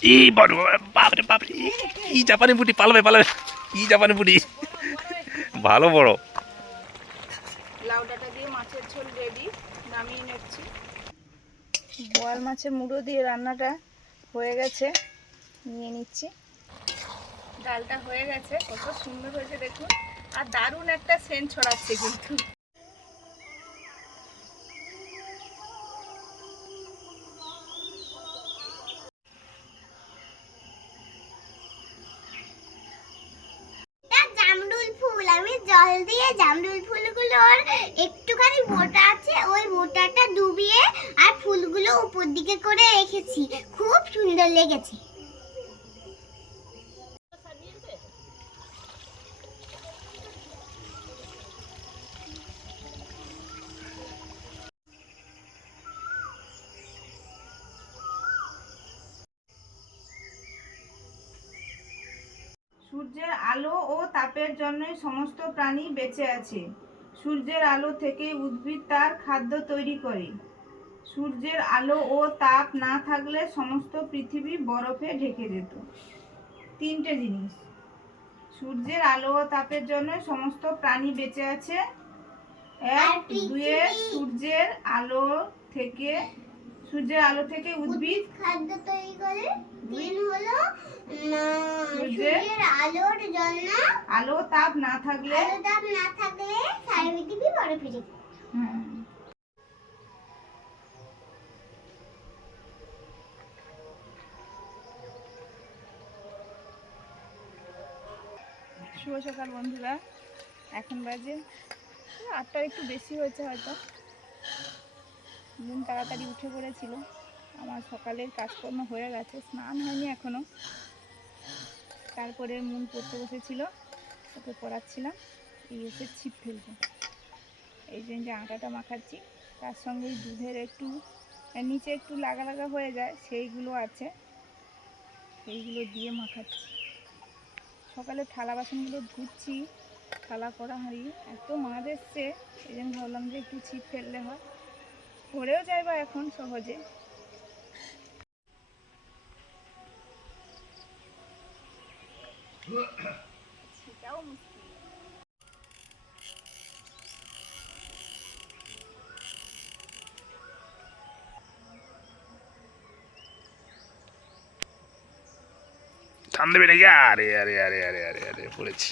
এই বড় বাপরে বাপরে, কি জাপানি বুটি, পালাবে পালাবে, কি জাপানি বুটি, ভালো বড়। লাউ ডাঁটা দিয়ে মাছের ঝোল রেডি, নামিয়ে নিচ্ছি। বোয়াল মাছের মুড়ো দিয়ে রান্নাটা হয়ে গেছে, নিয়ে নিচ্ছি। ডালটা হয়ে গেছে, কত সুন্দর হয়েছে দেখুন, আর দারুণ একটা সেন্ট ছড়াচ্ছে কিন্তু। জামরুল ফুল, আমি জল দিয়ে জামরুল ফুলগুলোর একটুখানি বোটা আছে, ওই বোটাটা ডুবিয়ে আর ফুলগুলো উপর দিকে করে রেখেছি, খুব সুন্দর লেগেছে। সূর্যের আলো ও তাপের জন্যই সমস্ত প্রাণী বেঁচে আছে। সূর্যের আলো থেকে উদ্ভিদ তার খাদ্য তৈরি করে। সূর্যের আলো ও তাপ না থাকলে সমস্ত পৃথিবী বরফে ঢেকে যেত। তিনটে জিনিস, সূর্যের আলো ও তাপের জন্য সমস্ত প্রাণী বেঁচে আছে। এক, দুয়ে সূর্যের আলো থেকে উদ্ভিদ খাদ্য তৈরি করে। তিন হলো সূর্যের আলো তাপ না থাকলে সারা পৃথিবী বরফে ঢেকে। শুভ সকাল বন্ধুরা, এখন বাজে 8টার একটু বেশি হয়েছে হয়তো। মন তাড়াতাড়ি উঠে পড়েছিল, আমার সকালের কাজকর্ম হয়ে গেছে, স্নান হয়নি এখনো। তারপরে মন পড়তে বসেছিল, ওকে পড়াচ্ছিলাম, এই এসে ছিপ ফেলবো, এই জন্য যে আটাটা মাখাচ্ছি, তার সঙ্গে দুধের একটু নিচে একটু লাগা লাগা হয়ে যায়, সেইগুলো আছে, সেইগুলো দিয়ে মাখাচ্ছি। সকালে থালা বাসনগুলো ধুচ্ছি, থালা কড়া হাঁড়ি, এত মাছ এসছে, এই জন্য ভাবলাম যে একটু ছিপ ফেললে হয়, পড়েও যায় বা এখন সহজে। সেটাও মুশকিল। টান দেবে নাকি? আরে আরে আরে আরে আরে আরে পড়েছি,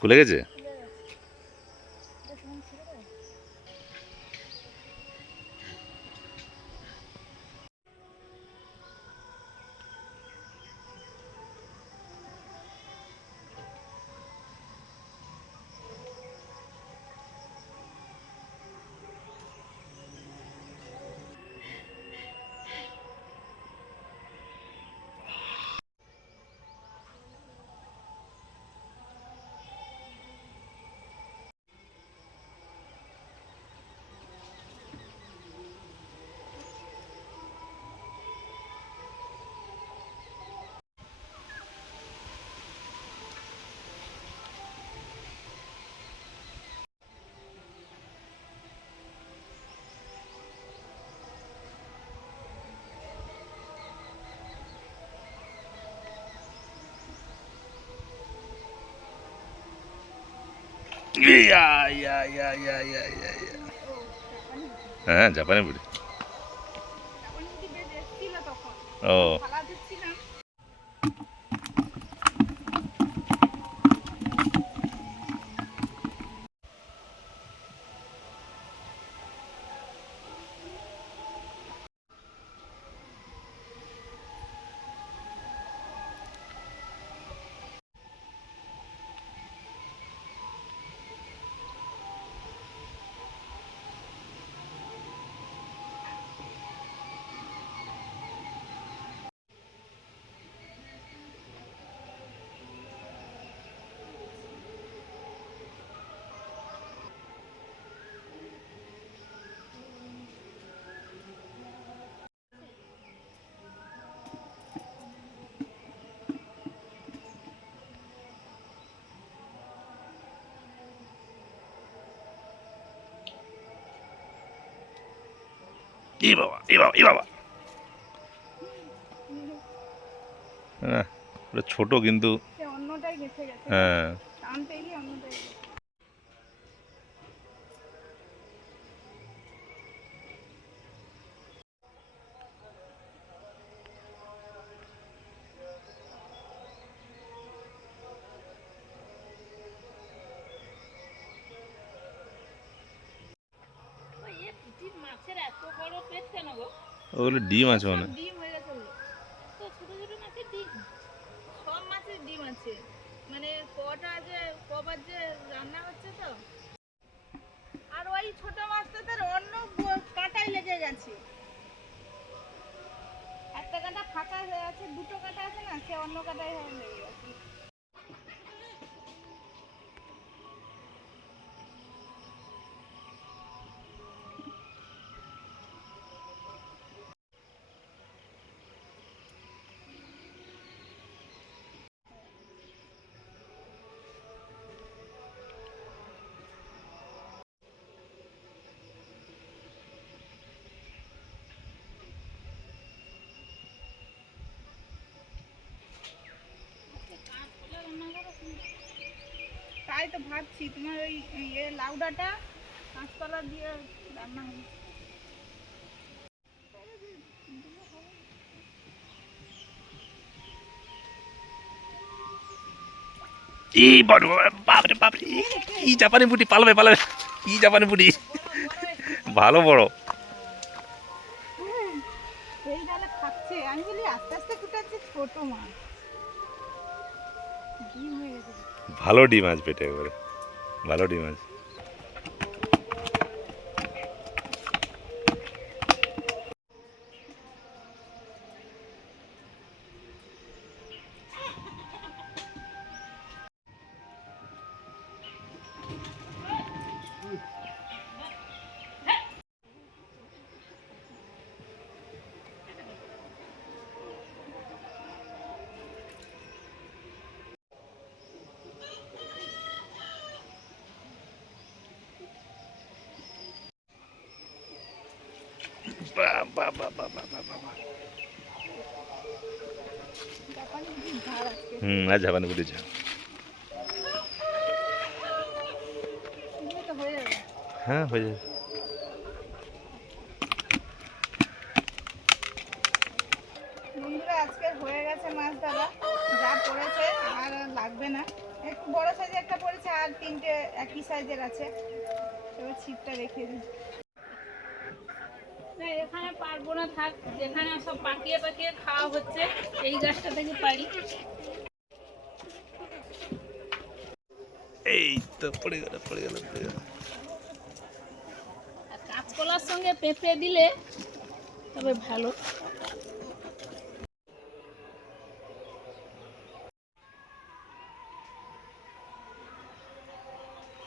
খুলে গেছে। ইয়া ইয়া ইয়া ইয়া ইয়া ইয়া ইয়া। হ্যাঁ, জাপানি বুড়ি। ও এ বাবা এ বাবা এ বাবা, হ্যাঁ ওটা ছোট কিন্তু, সে অন্যটাই গেছে গেছে, হ্যাঁ টানতে গিয়ে অন্যটাই গেছে। মাছের এত বড় পেট কেন গো? ওগুলো ডিম আছে মানে, ডিম হয়ে গেছে ওগুলো। তো ছোট ছোট মাছের ডিম, সব মাছের ডিম আছে, মানে কটা যে কবার যে রান্না হচ্ছে তো। আর ওই ছোট মাছটা তার অন্য কাঁটায় লেগে গেছে, একটা কাঁটা ফাঁকা হয়ে আছে, দুটো কাঁটা আছে না, সে অন্য কাঁটায় লেগে গেছে। তাই তো ভাবছি তোমার ওই লাউ ডাঁটা কাঁচকলা দিয়ে রান্না হবে। এই বড় বাপরে বাপরে, কি জাপানি বুটি, পালাবে পালাবে, কি জাপানি বুটি, ভালো বড়। এই ডালে খাচ্ছে, আমি বলি আস্তে আস্তে কুটাচ্ছে, ছোট মাছ ডিম হয়ে গেছে। ভালো ডিম আছে পেটে, একবারে ভালো ডিম আছে। বাহ বাহ বাহ বাহ বাহ বাহ বাহ। জাপানি বুটির ঝাড় আজকে। আর জাপানি বুটি ঝাল, এগুলো তো হয়ে যাবে। হ্যাঁ হয়ে যাবে। বন্ধুরা আজকে হয়ে গেছে মাছ ধরা, যা পড়েছে আর লাগবে না। একটু বড় সাইজের একটা পড়েছে, আর তিনটে একই সাইজের আছে। এবার ছিপটা রেখে দিই। না এখানে পারবো না, থাক, যেখানে সব পাকিয়ে পাকিয়ে খাওয়া হচ্ছে এই গাছটা থেকে পারি। এই তো পড়ে গেল পড়ে গেল পড়ে গেল। আর কাঁচকলার সঙ্গে পেঁপে দিলে তবে ভালো।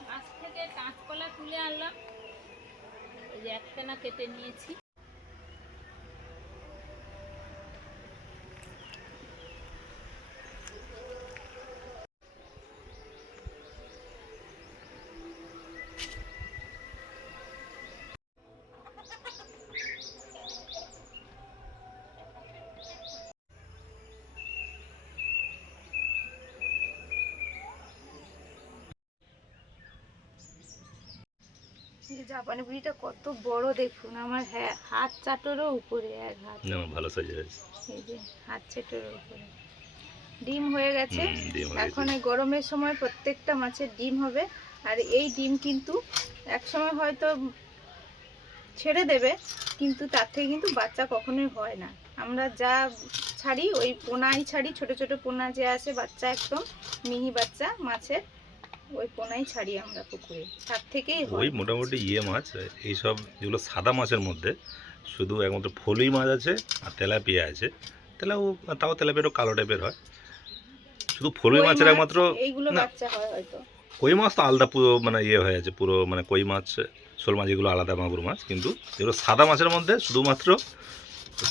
গাছ থেকে কাঁচকলা তুলে আনলাম, এই যে একটানা কেটে নিয়েছি। এই জাপানি বুড়িটা কত বড় দেখুন, আমার হাত চাটোরও উপরে, এক হাত। না ভালো সাইজের আছে। এই যে হাত চাটোরও উপরে ডিম হয়ে গেছে। ডিম হয়ে এখন গেছে। এই গরমের সময় প্রত্যেকটা মাছের ডিম হবে। আর এই ডিম কিন্তু এক সময় হয়তো ছেড়ে দেবে, কিন্তু তার থেকে কিন্তু বাচ্চা কখনোই হয় না। আমরা যা ছাড়ি ওই পোনাই ছাড়ি, ছোট ছোট পোনা যে আছে বাচ্চা, একদম মিহি বাচ্চা মাছের, ওই পোনাই ছাড়ি আমরা পুকুরে, তার থেকেই হয়। ওই মোটামুটি মাছ, এইসব যেগুলো সাদা মাছের মধ্যে শুধু একমাত্র ফলুই মাছ আছে আর তেলাপিয়া আছে। তাও তেলাপিয়াটা কালো টাইপের হয়, শুধু ফলুই কই মাছের মাছ, একমাত্র। এইগুলো না, বাচ্চা হয় হয়তো। কই মাছ তো আলাদা পুরো, মানে হয়ে আছে পুরো, মানে কই মাছ শোল মাছ এগুলো আলাদা, মাগুর মাছ। কিন্তু যেগুলো সাদা মাছের মধ্যে শুধুমাত্র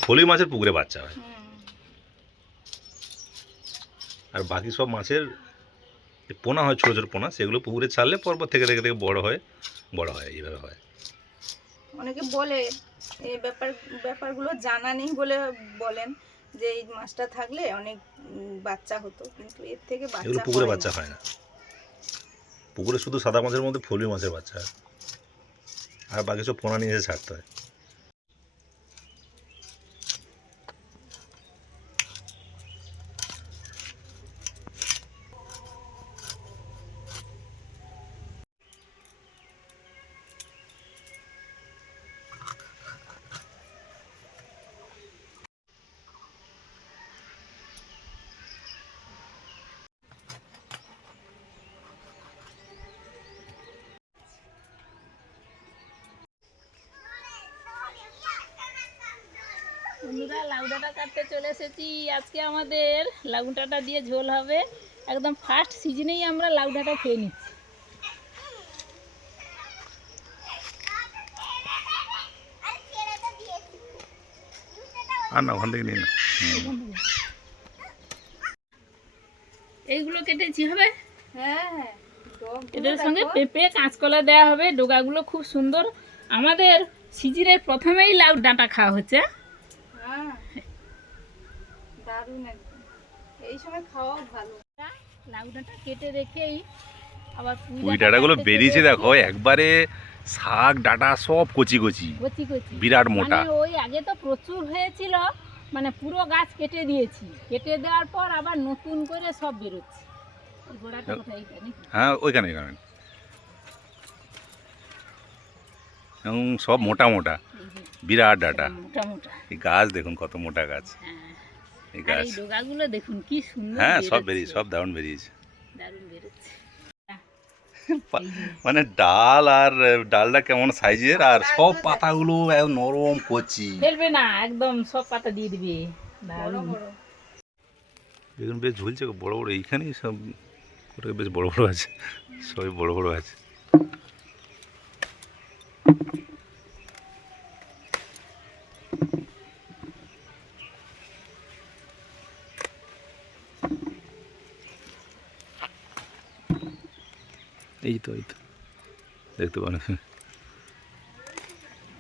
ফলুই মাছের পুকুরে বাচ্চা হয়, আর বাকি সব মাছের যে পোনা হয়, ছোটো ছোটো পোনা, সেগুলো পুকুরে ছাড়লে পরপর থেকে থেকে থেকে বড় হয় এইভাবে হয়। অনেকে বলে এই ব্যাপারগুলো জানা নেই বলে বলেন যে এই মাছটা থাকলে অনেক বাচ্চা হতো, কিন্তু এর থেকে এগুলো বাচ্চা পুকুরে হয় বাচ্চা না। হয় না, পুকুরে শুধু সাদা মাছের মধ্যে ফলুই মাছের বাচ্চা হয়, আর বাকি সব পোনা নিয়ে এসে ছাড়তে হয়। বন্ধুরা লাউ ডাঁটা কাটতে চলে এসেছি। আজকে আমাদের লাউ ডাঁটা দিয়ে ঝোল হবে। একদম ফার্স্ট সিজনেই আমরা লাউ ডাঁটা খেয়ে নিচ্ছি। আর না ওখান থেকে নিয়ে না। এইগুলো কেটেছি হবে, হ্যাঁ হ্যাঁ, এদের সঙ্গে পেঁপে কাঁচকলা দেওয়া হবে। ডোগাগুলো খুব সুন্দর। আমাদের সিজনের প্রথমেই লাউ ডাঁটা খাওয়া হচ্ছে। হ্যাঁ দারুণ একদম, এই সময় খাওয়াও ভালো। লাউ ডাঁটা কেটে রেখেই আবার পুঁই ডাঁটাগুলো বেরিয়েছে দেখো, একবারে শাক ডাঁটা সব কচি কচি, কচি কচি, বিরাট মোটা। মানে ওই আগে তো প্রচুর হয়েছিল, মানে পুরো গাছ কেটে দিয়েছি। কেটে দেওয়ার পর আবার নতুন করে সব বেরোচ্ছে। ওই গোড়াটা কোথায় এইটা নাকি? হ্যাঁ ওইখানে এখানে এবং সব মোটা মোটা এই যে বিরাট ডাঁটা। মোটা মোটা। এই গাছ দেখুন কত মোটা গাছ, হ্যাঁ, এই আর গাছ। এই ডোগাগুলো দেখুন কি সুন্দর। হ্যাঁ সব বেরোচ্ছে। বেরিয়েছে, সব দারুণ বেরিয়েছে। দারুণ বেরোচ্ছে। মানে ডাল আর ডালটা কেমন সাইজের, আর সব পাতাগুলো একদম নরম কচি। ফেলবে না, একদম সব পাতা দিয়ে দিবে। বড় দারুণ। বড়। বেগুন বেশ ঝুলছে বড় বড়, এইখানেই সব ওটা বেশ বড় বড় আছে, সবই বড় বড় আছে। এই তো দেখতে পারেন,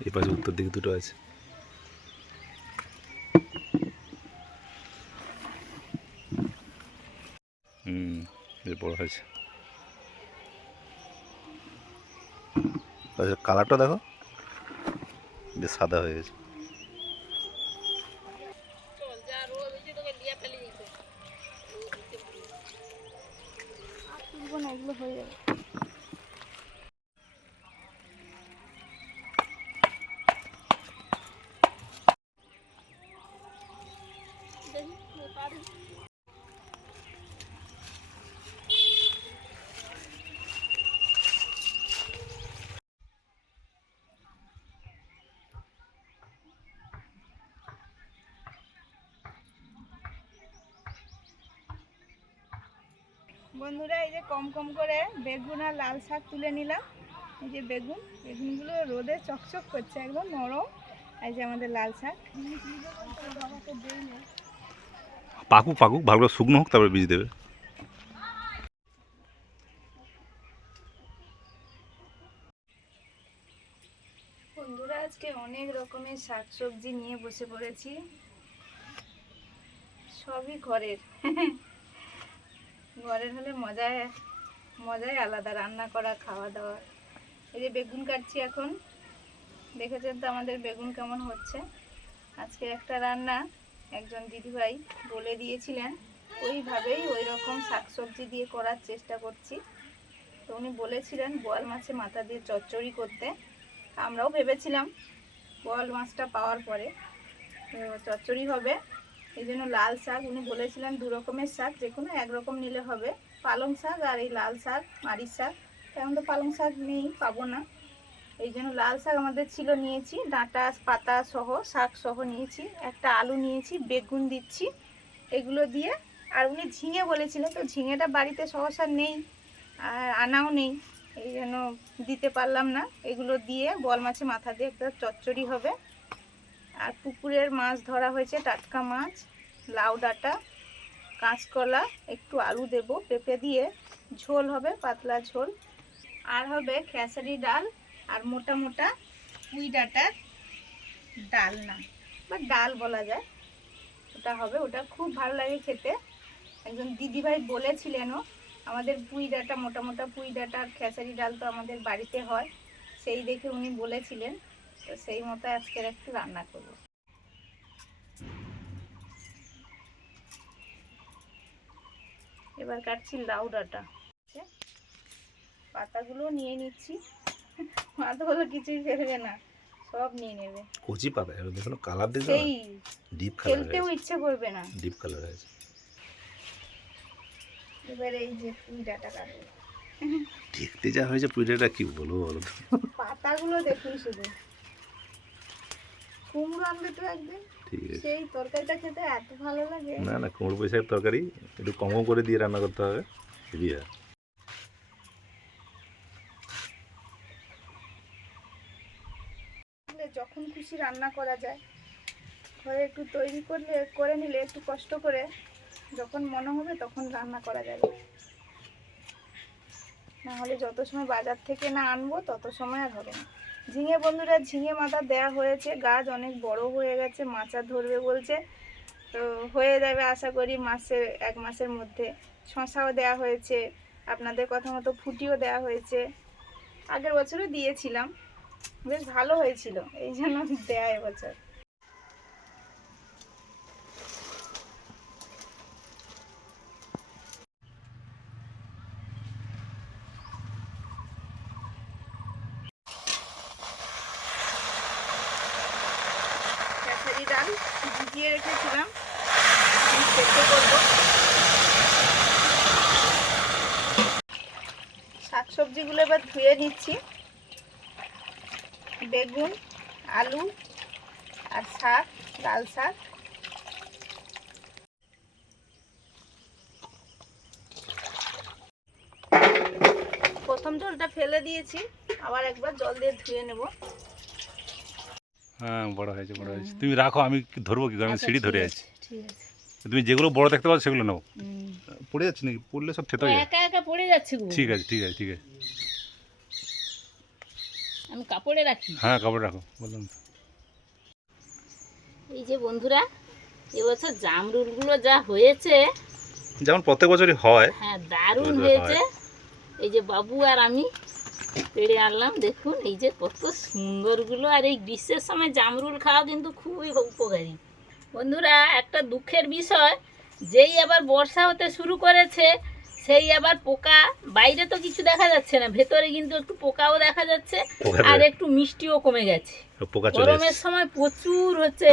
এই পাশে উত্তর দিকে দুটো আছে। বেশ বড় হয়েছে। কালারটা দেখো, বেশ সাদা হয়ে গেছে। চল যা রোদ হয়েছে তোকে দিয়ে ফেলে দিতে। আর তুলবো না, এগুলো হয়ে যাবে। বন্ধুরা এই যে কম কম করে বেগুন আর লাল শাক তুলে নিলাম। এই যে বেগুনগুলো রোদে চকচক করছে, একদম নরম। এই যে আমাদের লাল শাক। পাকুক ভালো করে শুকনো হোক, তারপরে বীজ দেবে। বন্ধুরা আজকে অনেক রকমের শাকসবজি নিয়ে বসে পড়েছি, সবই ঘরের। ঘরের হলে মজাই আলাদা, রান্না করা, খাওয়া দাওয়া। এই যে বেগুন কাটছি এখন, দেখেছেন তো আমাদের বেগুন কেমন হচ্ছে। আজকে একটা রান্না একজন দিদিভাই বলে দিয়েছিলেন, ওইভাবেই ওই রকম শাকসবজি দিয়ে করার চেষ্টা করছি। তো উনি বলেছিলেন বোয়াল মাছের মাথা দিয়ে চচ্চড়ি করতে। আমরাও ভেবেছিলাম বোয়াল মাছটা পাওয়ার পরে চচ্চড়ি হবে, এই জন্য লাল শাক উনি বলেছিলেন 2 রকমের শাক, যে কোনো এক রকম নিলে হবে। পালং শাক আর এই লাল শাক, মারিচ শাক। এখন তো পালং শাক নেই, পাবো না, এই জন্য লাল শাক আমাদের ছিল, নিয়েছি। ডাঁটা পাতা সহ, শাক সহ নিয়েছি। একটা আলু নিয়েছি, বেগুন দিচ্ছি এগুলো দিয়ে। আর উনি ঝিঙে বলেছিলেন, তো ঝিঙেটা বাড়িতে সহসা নেই আর আনাও নেই, এই জন্য দিতে পারলাম না। এগুলো দিয়ে বোয়াল মাছের মাথা দিয়ে একটা চচ্চড়ি হবে। আর পুকুরের মাছ ধরা হয়েছে, টাটকা মাছ, লাউ ডাঁটা, কাঁচকলা, একটু আলু দেব, পেঁপে দিয়ে ঝোল হবে, পাতলা ঝোল। আর হবে খেসারি ডাল আর মোটা মোটা পুঁই ডাঁটার ডালনা বা ডাল বলা যায়, ওটা হবে। ওটা খুব ভালো লাগে খেতে। একজন দিদিভাই বলেছিলেনও, আমাদের পুঁই ডাঁটা, মোটা মোটা পুঁই ডাঁটার খেসারি ডাল তো আমাদের বাড়িতে হয়, সেই দেখে উনি বলেছিলেন, তো সেই মতো আজকের একটু রান্না করব। এবার কাটছি লাউ ডাঁটা, পাতাগুলো নিয়ে নিচ্ছি, মাথাগুলো কিছুই ফেলবে না, সব নিয়ে নেবে। কচি পাতা, এবার দেখুন কালার দিতে সেই ডিপ কালার ফেলতেও ইচ্ছে করবে না। ডিপ কালার হয়েছে। এবারে এই যে পুঁই ডাঁটা কাটবো। দেখতে যা হয়েছে পুজোটা কি বলবো বলো তো। পাতাগুলো দেখুন শুধু। কুমড়ো আনবে তো একদিন, ঠিক আছে, সেই তরকারিটা খেতে এত ভালো লাগে। না না কুমড়ো পুঁইশাকের তরকারি একটু কম কম করে দিয়ে রান্না করতে হবে, হেভি হয়। যখন খুশি রান্না করা যায়, ঘরে একটু তৈরি করে নিলে একটু কষ্ট করে, যখন মনে হবে তখন রান্না করা যাবে। না হলে যত সময় বাজার থেকে না আনবো তত সময় আর হবে না। ঝিঙে বন্ধুরা, ঝিঙে মাথা দেয়া হয়েছে, গাছ অনেক বড় হয়ে গেছে, মাচা ধরবে বলছে, তো হয়ে যাবে আশা করি এক মাসের মধ্যে। শশাও দেয়া হয়েছে, আপনাদের কথা মতো ফুটিও দেয়া হয়েছে, আগের বছরও দিয়েছিলাম, বেশ ভালো হয়েছিল, এই জন্য দেয়া এবছর। খেসারি ডাল ভিজিয়ে রেখেছিলাম, সেদ্ধ করবো। শাকসবজিগুলো এবার ধুয়ে নিচ্ছি, বেগুন, আলু আর শাক, লাল শাক। প্রথম জলটা ফেলে দিয়েছি, আবার একবার জল দিয়ে ধুয়ে নেব। হ্যাঁ বড় হয়েছে বড় হয়েছে, তুমি রাখো, আমি ধরবো কি করে, আমি সিঁড়ি ধরে আছি। ঠিক আছে, তুমি যেগুলো বড় দেখতে পাচ্ছ সেগুলো নাও। পড়ে যাচ্ছে নাকি? পড়লে সব থেতো হয়ে যাবে। একা একা পড়ে যাচ্ছে গো। ঠিক আছে ঠিক আছে ঠিক আছে, আমি কাপড়ে রাখি। হ্যাঁ কাপড় রাখো বললাম তো। এই যে বন্ধুরা, এবছর জামরুলগুলো যা হয়েছে, যেমন প্রত্যেক বছরই হয়। হ্যাঁ দারুণ এবছর হয়েছে। এই যে বাবু আর আমি পেড়ে আনলাম, দেখুন এই যে কত সুন্দরগুলো। আর এই গ্রীষ্মের সময় জামরুল খাওয়া কিন্তু খুবই উপকারী। বন্ধুরা, একটা দুঃখের বিষয়, যেই আবার বর্ষা হতে শুরু করেছে, সেই আবার পোকা, বাইরে তো কিছু দেখা যাচ্ছে না, ভেতরে কিন্তু একটু পোকাও দেখা যাচ্ছে, আর একটু মিষ্টিও কমে গেছে। পোকা চলে গরমের এসেছে। সময় প্রচুর হচ্ছে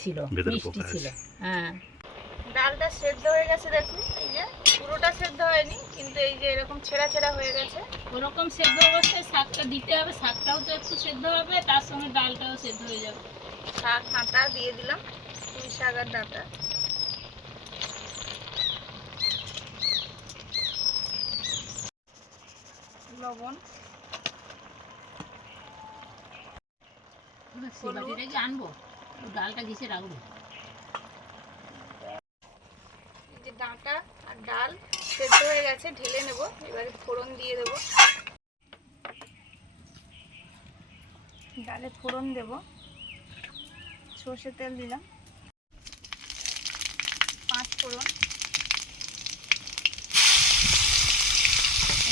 ছিল, ভেতরে মিষ্টি পোকা ছিল। আছে। হ্যাঁ, ডালটা সেদ্ধ হয়ে গেছে দেখুন, এই যে পুরোটা সেদ্ধ হয়নি, কিন্তু এই যে এরকম ছেঁড়া ছেঁড়া হয়ে গেছে। ওরকম সেদ্ধ অবস্থায় শাকটা দিতে হবে, শাকটাও তো একটু সেদ্ধ হবে, তার সঙ্গে ডালটাও সেদ্ধ হয়ে যাবে। শাক ডাঁটা দিয়ে দিলাম, পুঁই শাক আর ডাঁটা। লবণ, সে বাটিটা কি আনবো? ও ডালটা ঘিসে রাখবো। এই যে ডাঁটা আর ডাল সেদ্ধ হয়ে গেছে, ঢেলে নেব। এবারে ফোড়ন দিয়ে দেব, ডালে ফোড়ন দেব। সর্ষের তেল দিলাম, 5 ফোড়ন,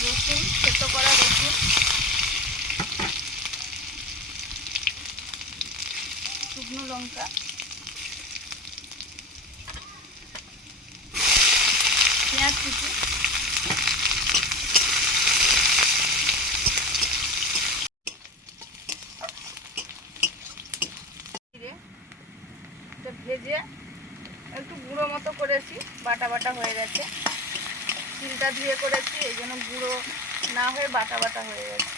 রসুন, সেদ্ধ করা রসুন, শুকনো লঙ্কা, পেঁয়াজ কুচি, ভেজে একটু গুঁড়ো মতো করেছি, বাটা বাটা হয়ে গেছে। চিলটা ধুয়ে করেছি, এই জন্য গুঁড়ো না হয়ে বাটা বাটা হয়ে গেছে।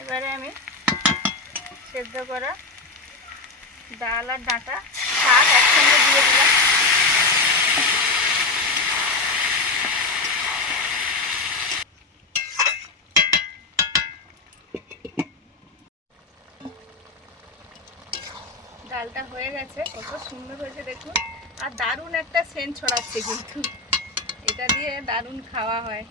এবারে আমি সেদ্ধ করা ডাল আর ডাঁটা, শাক একসঙ্গে দিয়ে দিলাম। ডালটা হয়ে গেছে, কত সুন্দর হয়েছে দেখুন, আর দারুণ একটা সেন্ট ছড়াচ্ছে কিন্তু। এটা দিয়ে দারুণ খাওয়া হয়।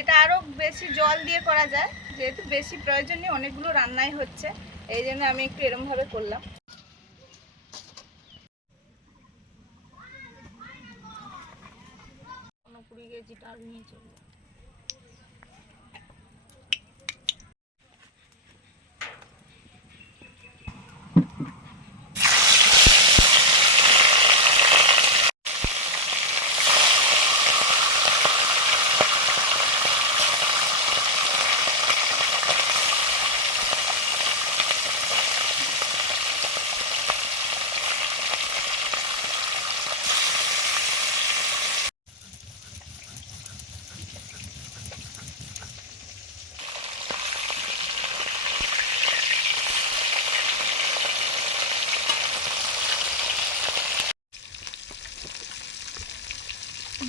এটা আরও বেশি জল দিয়ে করা যায়, যেহেতু বেশি প্রয়োজন নেই, অনেকগুলো রান্নাই হচ্ছে, এই জন্য আমি একটু এরমভাবে করলাম। কোনো 20 কেজি ডাল নিয়ে চলবে।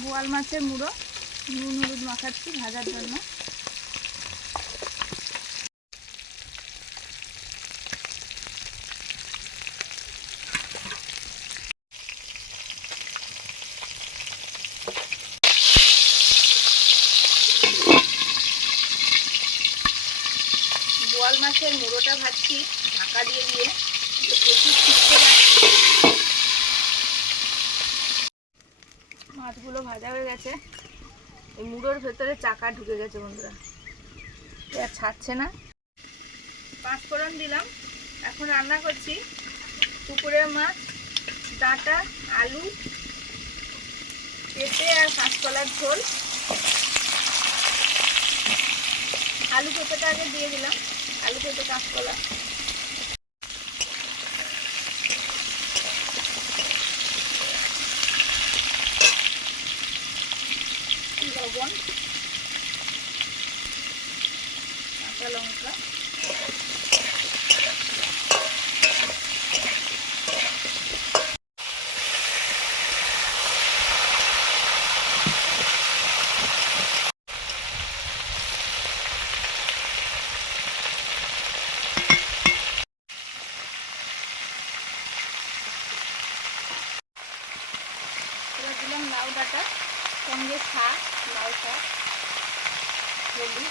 বোয়াল মাছের মুড়ো নুন হলুদ মাখাচ্ছি ভাজার জন্য। বোয়াল মাছের মুড়োটা ভাজছি ঢাকা দিয়ে দিয়ে, প্রচুর শিখতে যায়। মাছগুলো ভাজা হয়ে গেছে, এই মুড়োর ভেতরে চাকা ঢুকে গেছে বন্ধুরা, আর ছাড়ছে না। 5 ফোড়ন দিলাম। এখন রান্না করছি পুকুরের মাছ, ডাঁটা, আলু, পেঁপে আর কাঁচকলার ঝোল। আলু পেঁপেটা আগে দিয়ে দিলাম, আলু পেঁপে কাঁচকলা। লবণ, কাঁচা লঙ্কা, এবার দিলাম লাউ ডাঁটা, সঙ্গে শাক, লাউ শাক, হলুদ,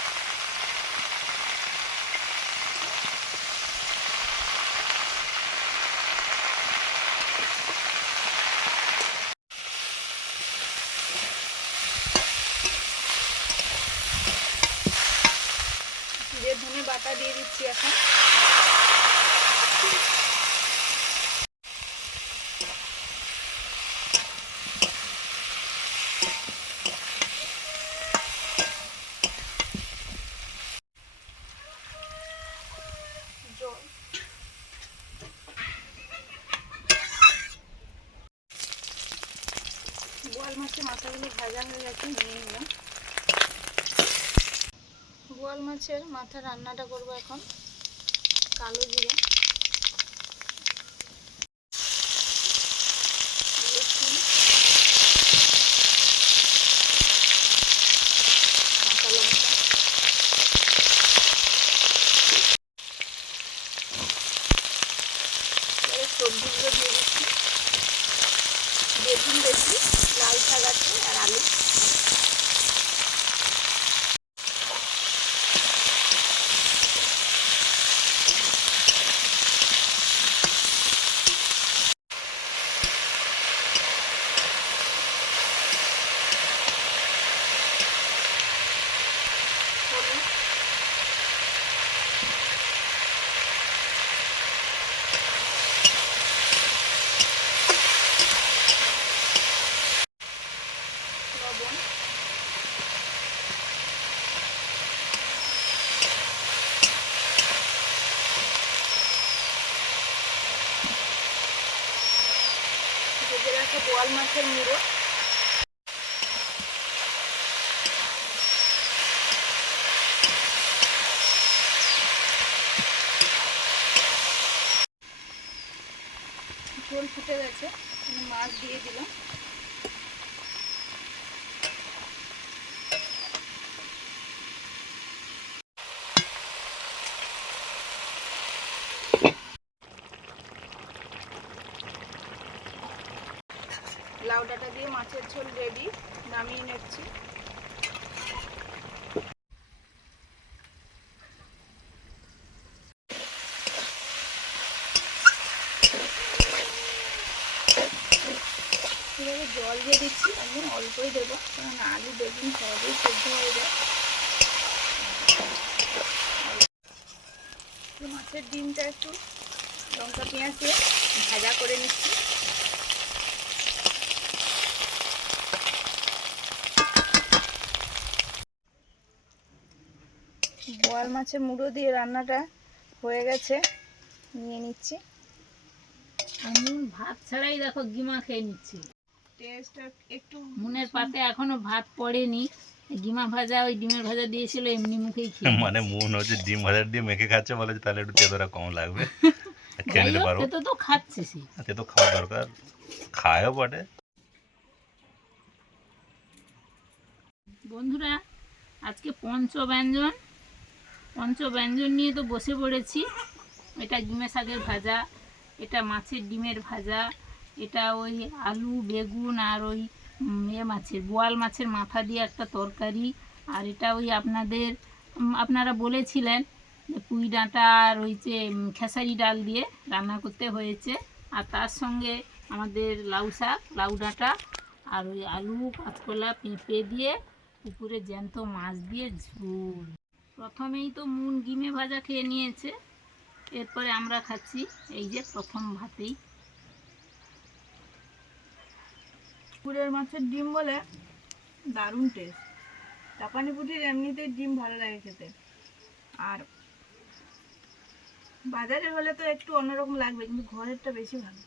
জিরে ধনে বাটা দিয়ে দিচ্ছি এখন। জল, বোয়াল মাছের মাথাগুলো ভাজা হয়ে গেছে, নিয়ে নিলাম। বোয়াল মাছের মাথা রান্নাটা করবো এখন। কালো জিরে, রসুন, কাঁচা লঙ্কা, এবারে সবজিগুলো দিয়ে দিচ্ছি। বেগুন বেশি, লাল শাক আছে আর আলু। হলুদ, লবণ, ভেজে রাখা বোয়াল মাছের মুড়ো, ঝোল ফুটে গেছে, মাছ দিয়ে দিলাম। লাউ ডাঁটা দিয়ে মাছের ঝোল রেডি, নামিয়ে নিচ্ছি। জল দিয়ে দিচ্ছি, একদম অল্পই দেবো, কারণ আলু বেগুন সহজেই সেদ্ধ হয়ে যায়। মাছের ডিমটা একটু লঙ্কা পেঁয়াজ দিয়ে ভাজা করে নিচ্ছি। বোয়াল মাছের মুড়ো দিয়ে রান্নাটা হয়ে গেছে, নিয়ে নিচ্ছি। আমি ভাত ছাড়াই দেখো গিমা খেয়ে নিচ্ছি। টেস্ট একটু মনের পাতে এখনো ভাত পড়েনি, গিমা ভাজা ওই ডিমের ভাজা দিয়েছিল, এমনি মুখেই খেয়ে মানে মন হচ্ছে ডিম ভাজার দিয়ে মেখে খাচ্ছে, বলে যে তাহলে একটু তেতোটা কম লাগবে, খেয়ে নিতে পারবো। তো খাচ্ছে সে, তেতো খাওয়া দরকার, খায়ও বটে। বন্ধুরা আজকে পঞ্চব্যঞ্জন নিয়ে তো বসে পড়েছি। এটা ডিমের শাকের ভাজা, এটা মাছের ডিমের ভাজা, এটা ওই আলু বেগুন আর ওই বোয়াল মাছের মাথা দিয়ে একটা তরকারি, আর এটা ওই আপনারা বলেছিলেন যে পুঁই ডাঁটা আর ওই যে খেসারি ডাল দিয়ে রান্না করতে হয়েছে, আর তার সঙ্গে আমাদের লাউ ডাঁটা আর ওই আলু কাঁচকলা পেঁপে দিয়ে পুকুরে জ্যান্ত মাছ দিয়ে ঝোল। প্রথমেই তো মুন ডিমে ভাজা খেয়ে নিয়েছে, এরপরে আমরা খাচ্ছি এই যে প্রথম ভাতেই। পুকুরের মাছের ডিম বলে দারুণ টেস্ট। চাপানি পুঁটির এমনিতেই ডিম ভালো লাগে খেতে, আর বাজারে হলে তো একটু অন্যরকম লাগবে, কিন্তু ঘরেরটা বেশি ভালো।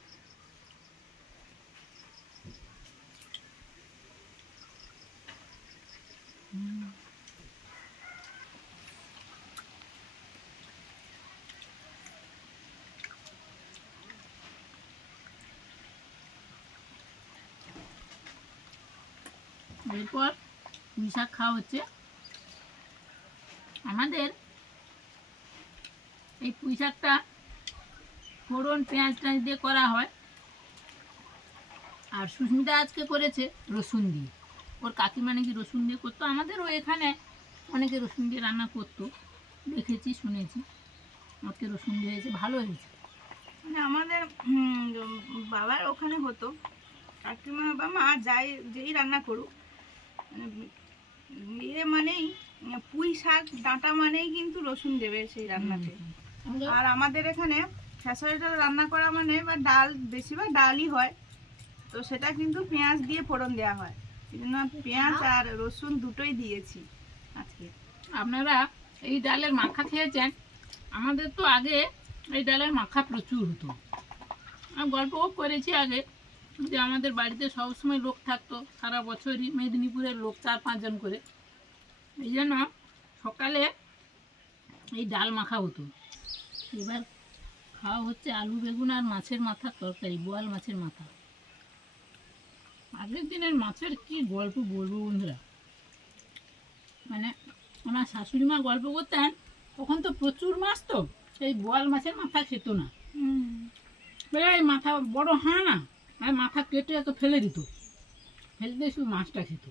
এরপর পুঁই শাক খাওয়া হচ্ছে। আমাদের এই পুঁই শাকটা ফোড়ন পেঁয়াজ দিয়ে করা হয়, আর সুস্মিতা আজকে করেছে রসুন দিয়ে। ওর কাকিমা নাকি রসুন দিয়ে করতো, আমাদেরও এখানে অনেকে রসুন দিয়ে রান্না করতো, দেখেছি শুনেছি। আজকে রসুন দিয়ে হয়েছে, ভালো হয়েছে। মানে আমাদের বাবার ওখানে হতো, কাকিমা বা মা যেই রান্না করুক, মানেই পুঁই শাক ডাঁটা মানেই কিন্তু রসুন দেবে সেই রান্নাতে। আর আমাদের এখানে খেসারি ডাল রান্না করা মানে বা ডাল, বেশিরভাগ ডালই হয়, তো সেটা কিন্তু পেঁয়াজ দিয়ে ফোড়ন দেওয়া হয়, এই জন্য পেঁয়াজ আর রসুন দুটোই দিয়েছি আজকে। আপনারা এই ডালের মাখা খেয়েছেন? আমাদের তো আগে এই ডালের মাখা প্রচুর হতো। আমি গল্পও করেছি আগে যে আমাদের বাড়িতে সবসময় লোক থাকতো, সারা বছরই মেদিনীপুরের লোক 4-5 জন করে, এই জন্য সকালে এই ডাল মাখা হতো। এবার খাওয়া হচ্ছে আলু বেগুন আর মাছের মাথার তরকারি, বোয়াল মাছের মাথা। আগের দিনের মাছের কি গল্প বলবো বন্ধুরা, মানে আমার শাশুড়ি মা গল্প করতেন, তখন তো প্রচুর মাছ, তো এই বোয়াল মাছের মাথা খেত না। এই মাথা বড় হয় না, আর মাথা কেটে তো ফেলে দিত, ফেলে দিয়ে শুধু মাছটা খেত।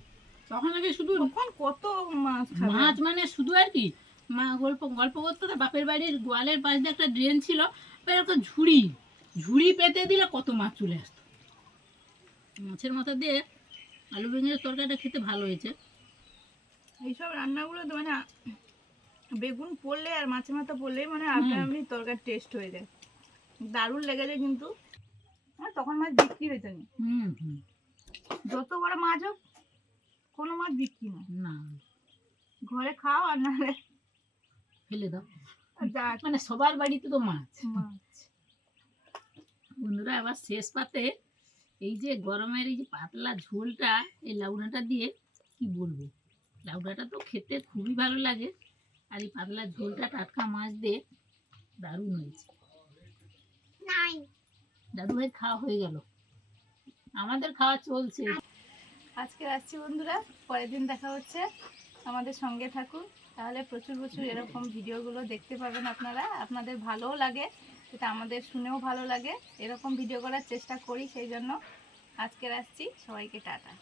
তখন আগে শুধু কত মাছ মানে শুধু আর কি মা গল্প করতো, বাপের বাড়ির গোয়ালের পাশ দিয়ে একটা ড্রেন ছিল, এরকম ঝুড়ি পেতে দিলে কত মাছ চলে আসতো। মাছের মাথা দিয়ে আলু বেগুনের তরকারিটা খেতে ভালো হয়েছে। এইসব রান্নাগুলো তো মানে বেগুন পড়লে আর মাছের মাথা পড়লেই মানে আপনি তরকার টেস্ট হয়ে যায়, দারুণ লেগেছে। কিন্তু তখন মাছ বিক্রি হইতো না, যত বড় মাছ হোক কোনো মাছ বিক্রি না, ঘরে খাও আর না ফেলে দাও, মানে সবার বাড়িতে তো মাছ। বন্ধুরা আবার শেষ পাতে এই যে গরমের এই যে পাতলা ঝোলটা, এই লাউ ডাঁটা দিয়ে কি বলবো, লাউ ডাঁটা তো খেতে খুবই ভালো লাগে, আর এই পাতলা ঝোলটা টাটকা মাছ দিয়ে দারুণ হয়েছে। দাদু ভাই খাওয়া হয়ে গেল, আমাদের খাওয়া চলছে। আজকে আসছি বন্ধুরা, পরের দিন দেখা হচ্ছে, আমাদের সঙ্গে থাকুন, তাহলে প্রচুর এরকম ভিডিওগুলো দেখতে পাবেন আপনারা। আপনাদের ভালোও লাগে, সেটা আমাদের শুনেও ভালো লাগে, এরকম ভিডিও করার চেষ্টা করি, সেই জন্য আজকে আসছি। সবাইকে টাটা।